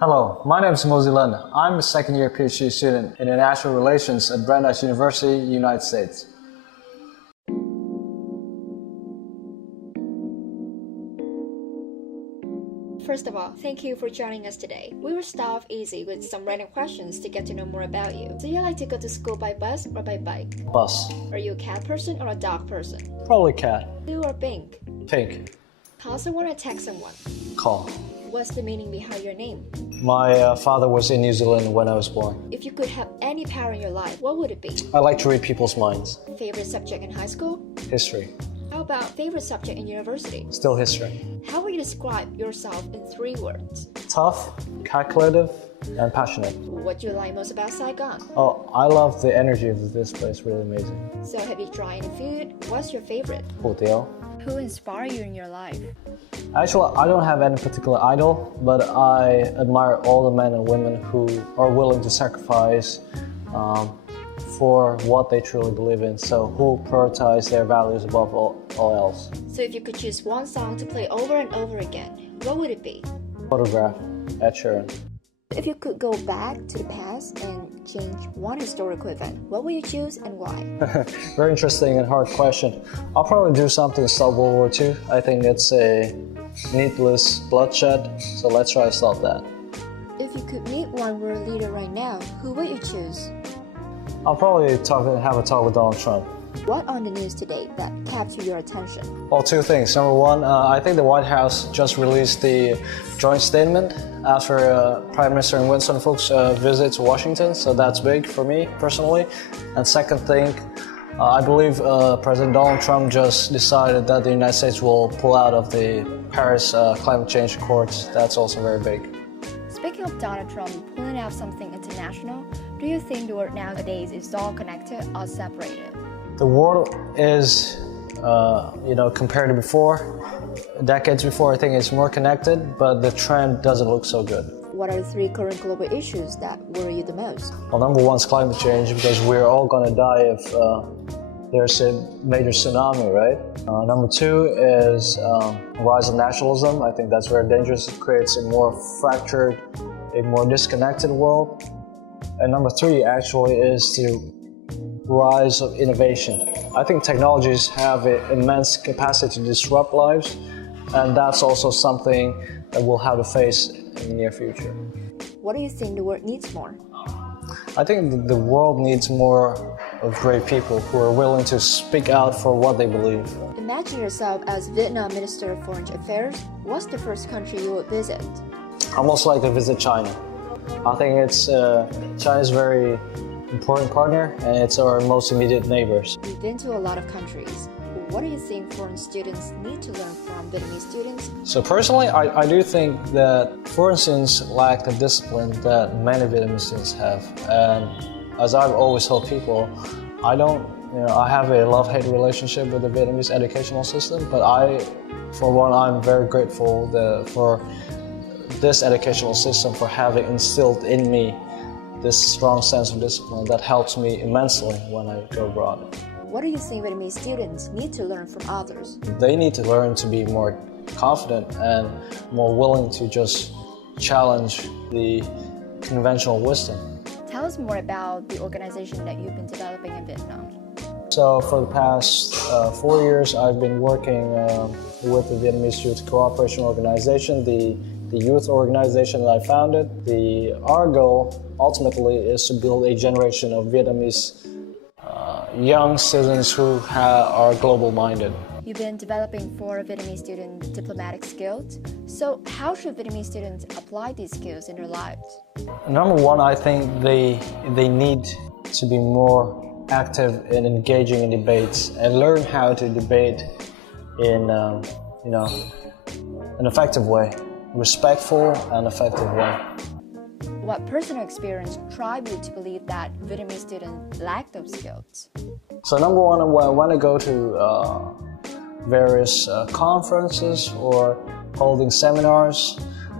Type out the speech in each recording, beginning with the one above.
Hello, my name is IRNewsXNgoDiLan. I'm a second-year PhD student in International Relations at Brandeis University, United States. First of all, thank you for joining us today. We will start off easy with some random questions to get to know more about you. Do you like to go to school by bus or by bike? Bus. Are you a cat person or a dog person? Probably cat. Blue or pink? Pink. Call someone or text someone? Call. What's the meaning behind your name? My father was in New Zealand when I was born. If you could have any power in your life, what would it be? I like to read people's minds. Favorite subject in high school? History. How about favorite subject in university? Still history. How would you describe yourself in 3 words? Tough, calculative, and passionate. What do you like most about Saigon? Oh, I love the energy of this place, really amazing. So have you tried any food? What's your favorite? Hotel. Who inspire you in your life? Actually, I don't have any particular idol, but I admire all the men and women who are willing to sacrifice for what they truly believe in, so who prioritize their values above all else. So if you could choose one song to play over and over again, what would it be? Photograph, Ed Sheeran. If you could go back to the past and change one historical event, what would you choose and why? Very interesting and hard question. I'll probably do something to stop World War II. I think it's a needless bloodshed, so let's try to stop that. If you could meet one world leader right now, who would you choose? I'll probably have a talk with Donald Trump. What on the news today that captured your attention? Well, 2 things. Number one, I think the White House just released the joint statement after Prime Minister and Winston Fook's visit to Washington, so that's big for me personally. And second thing, I believe President Donald Trump just decided that the United States will pull out of the Paris Climate Change Accords. That's also very big. Speaking of Donald Trump pulling out something international, do you think the world nowadays is all connected or separated? The world is, compared to before, decades before, I think it's more connected, but the trend doesn't look so good. What are the 3 current global issues that worry you the most? Well, number one is climate change, because we're all going to die if there's a major tsunami, right? Number 2 is rise of nationalism. I think that's very dangerous. It creates a more fractured, a more disconnected world. And number 3 actually is the rise of innovation. I think technologies have an immense capacity to disrupt lives, and that's also something that we'll have to face in the near future. What do you think the world needs more? I think the world needs more of great people who are willing to speak out for what they believe. Imagine yourself as Vietnam Minister of Foreign Affairs. What's the first country you would visit? I'd most like to visit China. I think China's very important partner, and it's our most immediate neighbors. You've been to a lot of countries. What do you think foreign students need to learn from Vietnamese students? So personally, I do think that foreign students lack the discipline that many Vietnamese students have. And as I've always told people, I have a love-hate relationship with the Vietnamese educational system, but for one, I'm very grateful for this educational system for having instilled in me this strong sense of discipline that helps me immensely when I go abroad. What do you think Vietnamese students need to learn from others? They need to learn to be more confident and more willing to just challenge the conventional wisdom. Tell us more about the organization that you've been developing in Vietnam. So for the past 4 years, I've been working with the Vietnamese Youth Cooperation Organization, the youth organization that I founded. Our goal ultimately is to build a generation of Vietnamese young citizens who are global-minded. You've been developing 4 Vietnamese student diplomatic skills. So how should Vietnamese students apply these skills in their lives? Number one, I think they need to be more active in engaging in debates and learn how to debate in an effective way, respectful and effective way. What personal experience drive you to believe that Vietnamese students lack those skills? So number one, when I go to various conferences or holding seminars,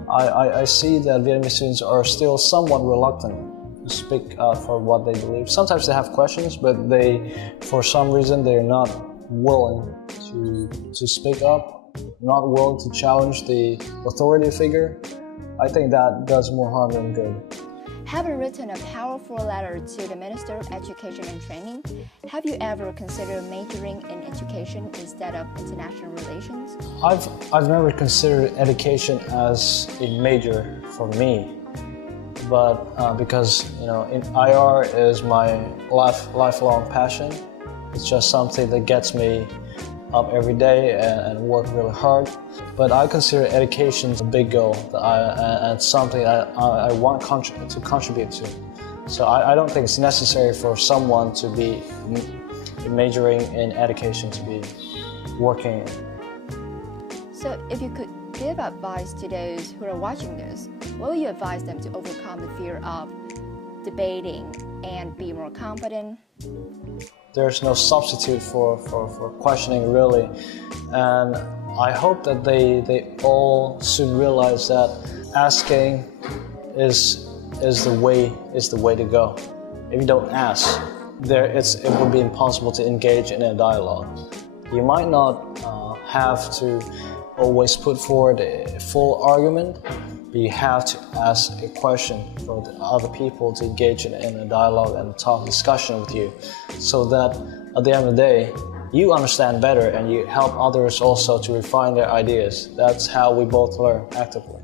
I see that Vietnamese students are still somewhat reluctant to speak out for what they believe. Sometimes they have questions, but for some reason, they're not willing to speak up, not willing to challenge the authority figure. I think that does more harm than good. Having written a powerful letter to the Minister of Education and Training, have you ever considered majoring in education instead of international relations? I've never considered education as a major for me, but because IR is my lifelong passion. It's just something that gets me up every day and work really hard. But I consider education a big goal and something I want to contribute to. So I don't think it's necessary for someone to be majoring in education to be working. So if you could give advice to those who are watching this, what would you advise them to overcome the fear of debating and be more confident? There's no substitute for questioning, really, and I hope that they all soon realize that asking is the way to go. If you don't ask, it will be impossible to engage in a dialogue. You might not have to always put forward a full argument, but you have to ask a question for the other people to engage in a dialogue and discussion with you, so that at the end of the day, you understand better and you help others also to refine their ideas. That's how we both learn actively.